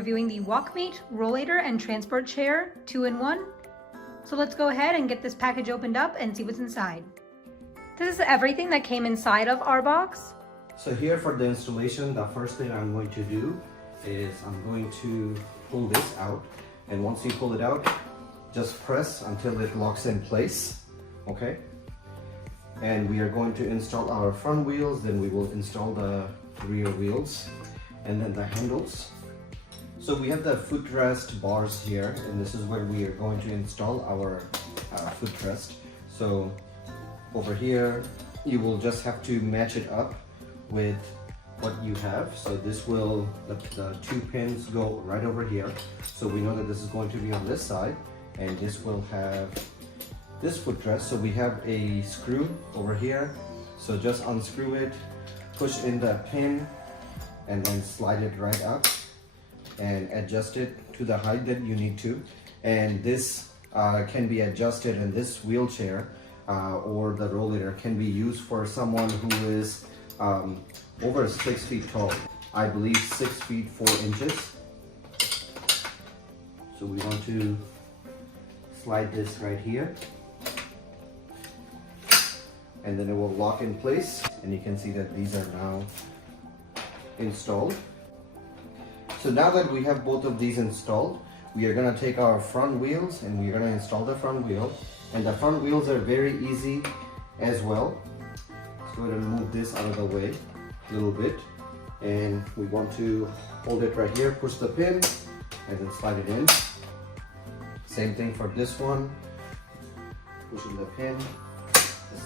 reviewing the WALKMATE Rollator and Transport Chair 2-in-1. So let's go ahead and get this package opened up and see what's inside. This is everything that came inside of our box. So here for the installation, the first thing I'm going to do is I'm going to pull this out, and once you pull it out, just press until it locks in place, okay? And we are going to install our front wheels, then we will install the rear wheels, and then the handles. So we have the footrest bars here, and this is where we are going to install our footrest. So over here, you will just have to match it up with what you have. So this will, the 2 pins go right over here. So we know that this is going to be on this side, and this will have this footrest. So we have a screw over here. So just unscrew it, push in the pin, and then slide it right up and adjust it to the height that you need to. And this can be adjusted, and this wheelchair or the rollator can be used for someone who is over 6 feet tall. I believe 6 feet 4 inches. So we want to slide this right here, and then it will lock in place, and you can see that these are now installed. So now that we have both of these installed, we are going to take our front wheels and we are going to install the front wheel. And the front wheels are very easy as well. Let's go ahead and move this out of the way a little bit, and we want to hold it right here, push the pin, and then slide it in. Same thing for this one, pushing the pin,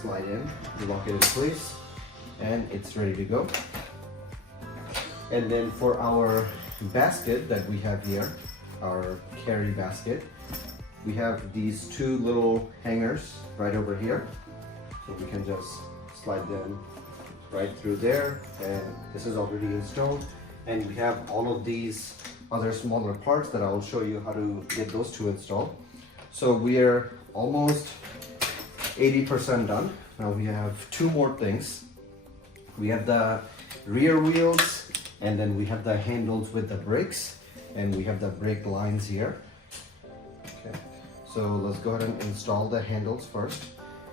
slide in, you lock it in place, and it's ready to go. And then for our basket that we have here, our carry basket, we have these 2 little hangers right over here. So we can just slide them right through there, and this is already installed. And we have all of these other smaller parts that I will show you how to get those 2 installed. So we are almost 80% done. Now we have 2 more things. We have the rear wheels, and then we have the handles with the brakes, and we have the brake lines here. Okay, so let's go ahead and install the handles first.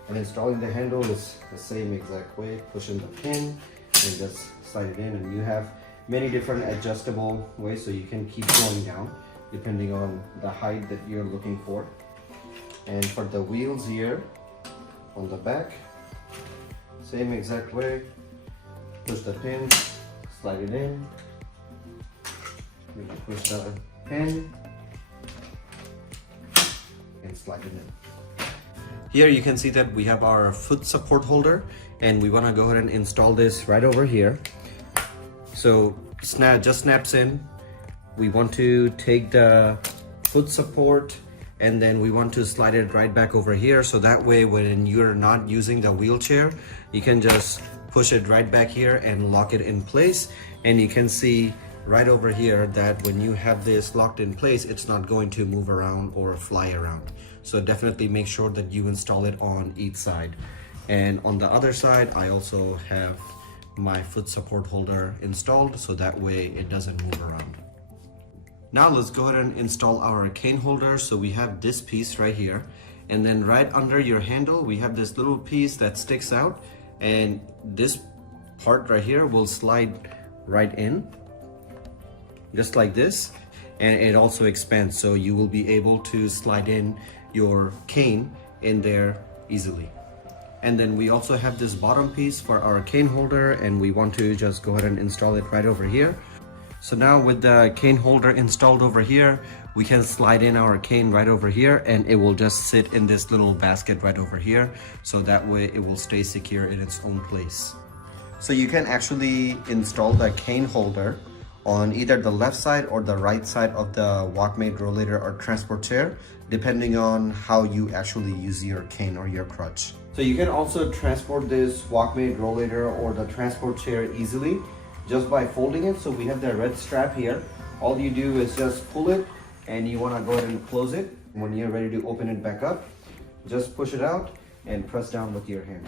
And installing the handle is the same exact way. Push in the pin and just slide it in, and you have many different adjustable ways, so you can keep going down depending on the height that you're looking for. And for the wheels here on the back, same exact way. Push the pin, slide it in, push the pin, and slide it in. Here you can see that we have our foot support holder, and we want to go ahead and install this right over here. So just snaps in. We want to take the foot support, and then we want to slide it right back over here, so that way when you're not using the wheelchair, you can just push it right back here and lock it in place. And you can see right over here that when you have this locked in place, it's not going to move around or fly around. So definitely make sure that you install it on each side. And on the other side, I also have my foot support holder installed, so that way it doesn't move around. Now let's go ahead and install our cane holder. So we have this piece right here, and then right under your handle we have this little piece that sticks out, and this part right here will slide right in just like this, and it also expands, so you will be able to slide in your cane in there easily. And then we also have this bottom piece for our cane holder, and we want to just go ahead and install it right over here. So now with the cane holder installed over here, we can slide in our cane right over here, and it will just sit in this little basket right over here. So that way it will stay secure in its own place. So you can actually install the cane holder on either the left side or the right side of the WALKMATE rollator or transport chair, depending on how you actually use your cane or your crutch. So you can also transport this WALKMATE rollator or the transport chair easily just by folding it. So we have the red strap here. All you do is just pull it, and you want to go ahead and close it. When you're ready to open it back up, just push it out and press down with your hand.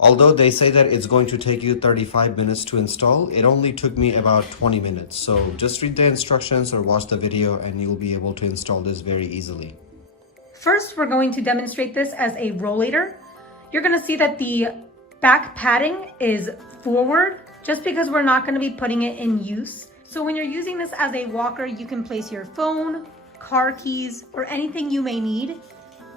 Although they say that it's going to take you 35 minutes to install, it only took me about 20 minutes. So just read the instructions or watch the video and you'll be able to install this very easily. First, we're going to demonstrate this as a rollator. You're going to see that the back padding is forward just because we're not going to be putting it in use. So when you're using this as a walker, you can place your phone, car keys, or anything you may need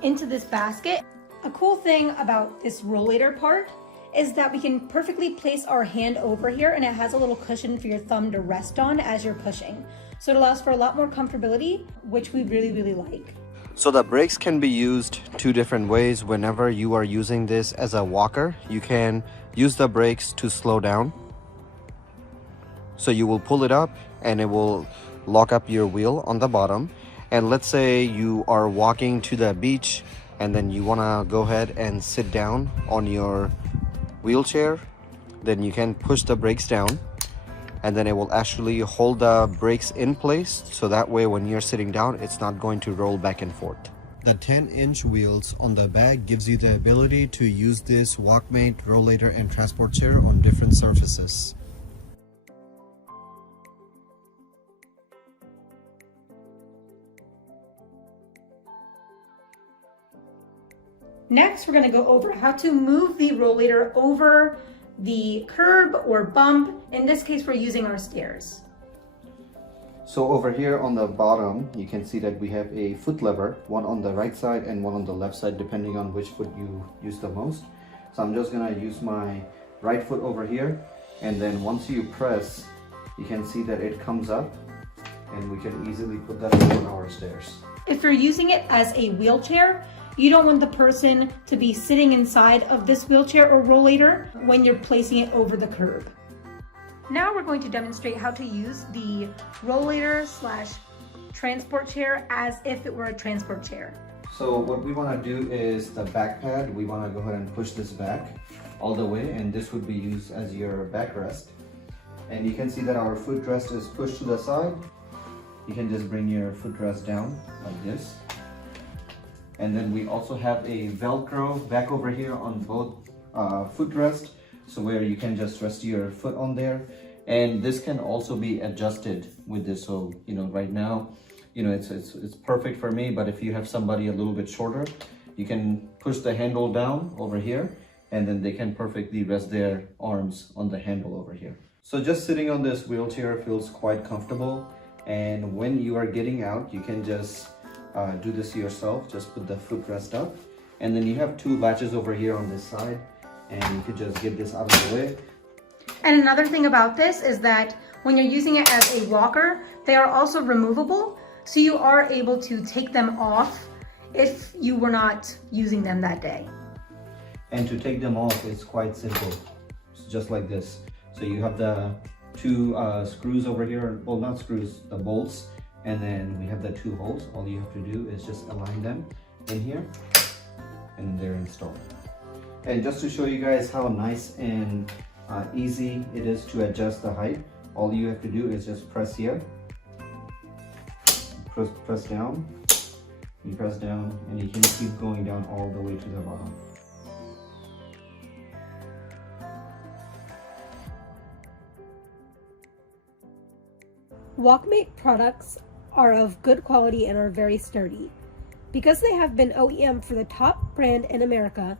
into this basket. A cool thing about this rollator part is that we can perfectly place our hand over here, and it has a little cushion for your thumb to rest on as you're pushing. So it allows for a lot more comfortability, which we really, really like. So the brakes can be used two different ways. Whenever you are using this as a walker, you can use the brakes to slow down. So you will pull it up and it will lock up your wheel on the bottom. And let's say you are walking to the beach and then you want to go ahead and sit down on your wheelchair, then you can push the brakes down and then it will actually hold the brakes in place, so that way when you're sitting down it's not going to roll back and forth. The 10-inch wheels on the back gives you the ability to use this WALKMATE, rollator and transport chair on different surfaces. Next, we're going to go over how to move the rollator over the curb or bump. In this case, we're using our stairs. So over here on the bottom, you can see that we have a foot lever, one on the right side and one on the left side, depending on which foot you use the most. So I'm just gonna use my right foot over here, and then once you press, you can see that it comes up and we can easily put that on our stairs. If you're using it as a wheelchair, you don't want the person to be sitting inside of this wheelchair or rollator when you're placing it over the curb. Now we're going to demonstrate how to use the rollator / transport chair as if it were a transport chair. So what we want to do is the back pad, we want to go ahead and push this back all the way, and this would be used as your backrest. And you can see that our footrest is pushed to the side. You can just bring your footrest down like this. And then we also have a Velcro back over here on both footrest, so where you can just rest your foot on there. And this can also be adjusted with this. So, you know, right now, you know, it's perfect for me, but if you have somebody a little bit shorter, you can push the handle down over here, and then they can perfectly rest their arms on the handle over here. So just sitting on this wheelchair feels quite comfortable. And when you are getting out, you can just do this yourself. Just put the footrest up, and then you have two latches over here on this side, and you could just get this out of the way. And another thing about this is that when you're using it as a walker, they are also removable, so you are able to take them off if you were not using them that day. And to take them off, it's quite simple. It's just like this. So you have the two screws over here, well, not screws, the bolts, and then we have the two holes. All you have to do is just align them in here, and they're installed. And just to show you guys how nice and easy it is to adjust the height, all you have to do is just press here, press down, you press down, and you can keep going down all the way to the bottom. WALKMATE products are of good quality and are very sturdy. Because they have been OEM for the top brand in America,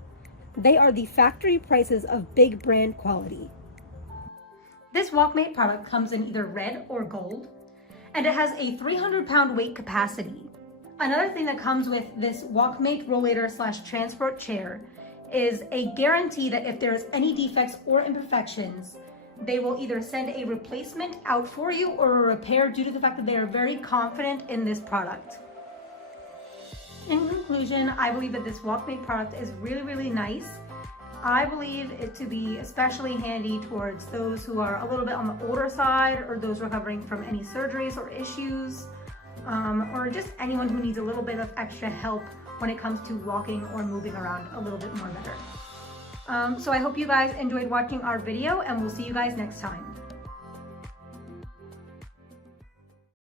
they are the factory prices of big brand quality. This WALKMATE product comes in either red or gold, and it has a 300-pound weight capacity. Another thing that comes with this WALKMATE rollator / transport chair is a guarantee that if there's any defects or imperfections, they will either send a replacement out for you or a repair due to the fact that they are very confident in this product. In conclusion, I believe that this WALKMATE product is really, really nice. I believe it to be especially handy towards those who are a little bit on the older side, or those recovering from any surgeries or issues, or just anyone who needs a little bit of extra help when it comes to walking or moving around a little bit more better. So I hope you guys enjoyed watching our video, and we'll see you guys next time.